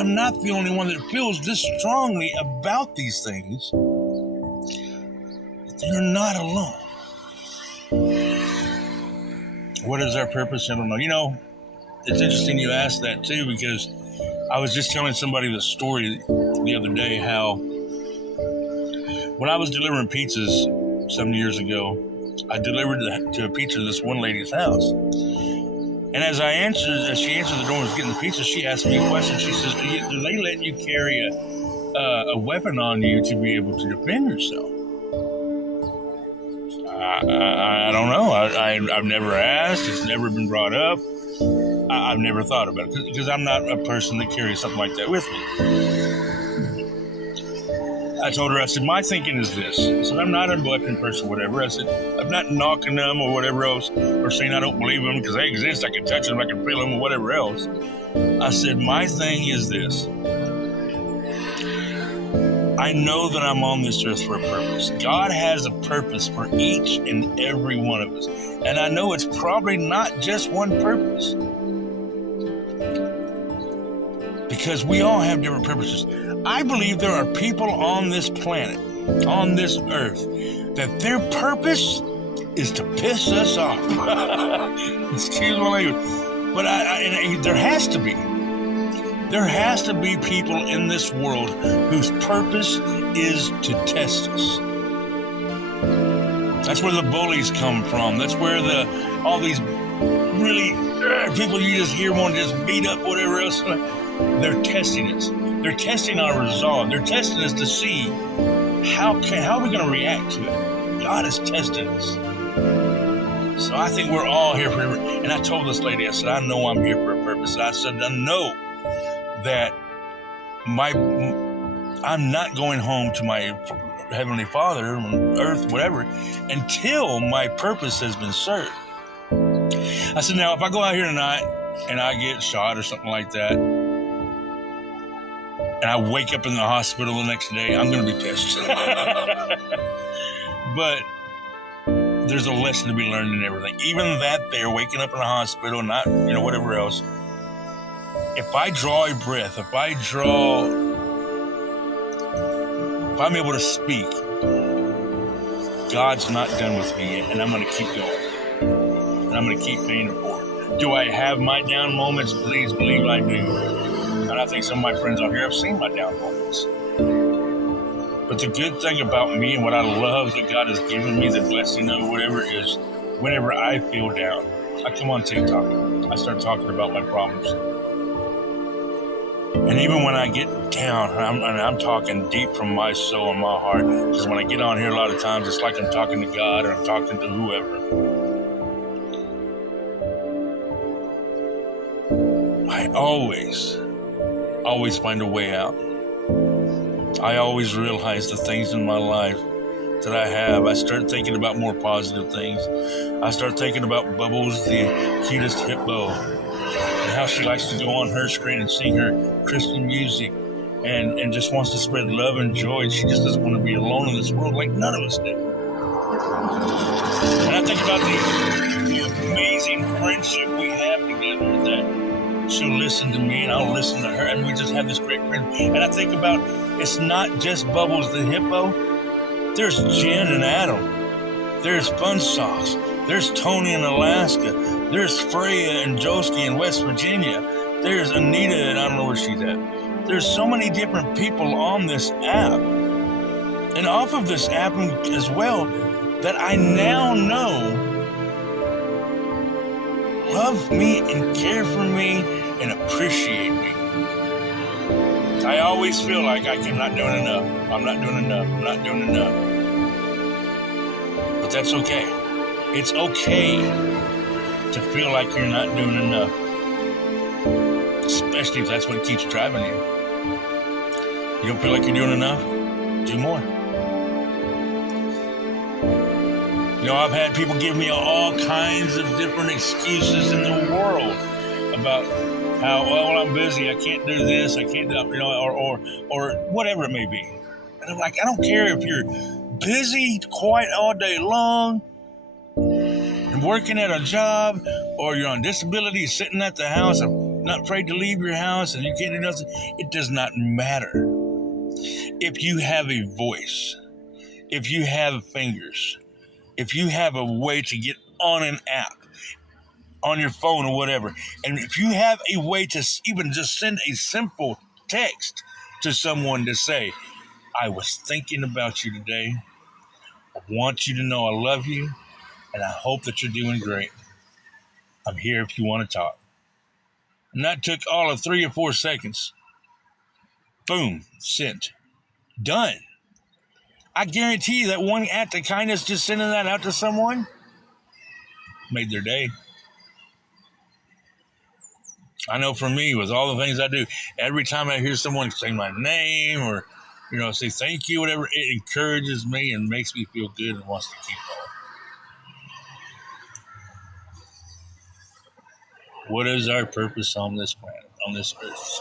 I'm not the only one that feels this strongly about these things. You're not alone. What is our purpose? I don't know. You know, it's interesting you asked that too, because I was just telling somebody the story the other day how when I was delivering pizzas some years ago, I delivered to a pizza to this one lady's house. And as she answered the door and was getting the pizza, she asked me a question. She says, do they let you carry a weapon on you to be able to defend yourself? I don't know. I've never asked. It's never been brought up. I've never thought about it because I'm not a person that carries something like that with me. I told her, I said, my thinking is this. I said, I'm not a weapon person, whatever. I said, I'm not knocking them or whatever else, or saying I don't believe them because they exist. I can touch them, I can feel them, or whatever else. I said, my thing is this. I know that I'm on this earth for a purpose. God has a purpose for each and every one of us. And I know it's probably not just one purpose. Because we all have different purposes. I believe there are people on this planet, on this earth, that their purpose is to piss us off. Excuse my language. But there has to be. There has to be people in this world whose purpose is to test us. That's where the bullies come from. That's where all these really people you just hear want to just beat up, whatever else. They're testing us. They're testing our resolve. They're testing us to see how are we going to react to it. God is testing us. So I think we're all here for. And I told this lady, I said, I know I'm here for a purpose. I said, I know that I'm not going home to my Heavenly Father on earth, whatever, until my purpose has been served. I said, now, if I go out here tonight and I get shot or something like that, and I wake up in the hospital the next day, I'm going to be pissed. But there's a lesson to be learned in everything. Even that there, waking up in the hospital, not, whatever else. If I draw a breath, if I'm able to speak, God's not done with me yet, and I'm going to keep going. And I'm going to keep paying it forward. Do I have my down moments? Please believe I do. And I think some of my friends out here have seen my down moments. But the good thing about me and what I love that God has given me, the blessing of whatever is, whenever I feel down, I come on TikTok. I start talking about my problems. And even when I get down, I'm talking deep from my soul and my heart. Because when I get on here a lot of times, it's like I'm talking to God or I'm talking to whoever. I always find a way out. I always realize the things in my life that I have. I start thinking about more positive things. I start thinking about Bubbles, the cutest hippo, and how she likes to go on her screen and sing her Christian music and just wants to spread love and joy. She just doesn't want to be alone in this world like none of us do. And I think about the amazing friendship we have together with that. She'll listen to me and I'll listen to her, and we just have this great friend. And I think about, it's not just Bubbles the hippo. There's Jen and Adam. There's Fun Sauce. There's Tony in Alaska. There's Freya and Joski in West Virginia. There's Anita, and I don't know where she's at. There's so many different people on this app and off of this app as well that I now know love me and care for me and appreciate me. I always feel like I'm not doing enough. I'm not doing enough. I'm not doing enough. But that's okay. It's okay to feel like you're not doing enough. Especially if that's what keeps driving you. You don't feel like you're doing enough? Do more. I've had people give me all kinds of different excuses in the world about how, well, I'm busy, I can't do this, I can't do that, or whatever it may be. And I'm like, I don't care if you're busy quite all day long and working at a job, or you're on disability sitting at the house. not afraid to leave your house, and you can't do nothing. It does not matter. If you have a voice, if you have fingers, if you have a way to get on an app, on your phone or whatever, and if you have a way to even just send a simple text to someone to say, I was thinking about you today. I want you to know I love you, and I hope that you're doing great. I'm here if you want to talk. And that took all of 3 or 4 seconds. Boom, sent. Done. I guarantee you that one act of kindness, just sending that out to someone, made their day. I know for me, with all the things I do, every time I hear someone say my name or, say thank you, whatever, it encourages me and makes me feel good and wants to keep going. What is our purpose on this planet, on this earth?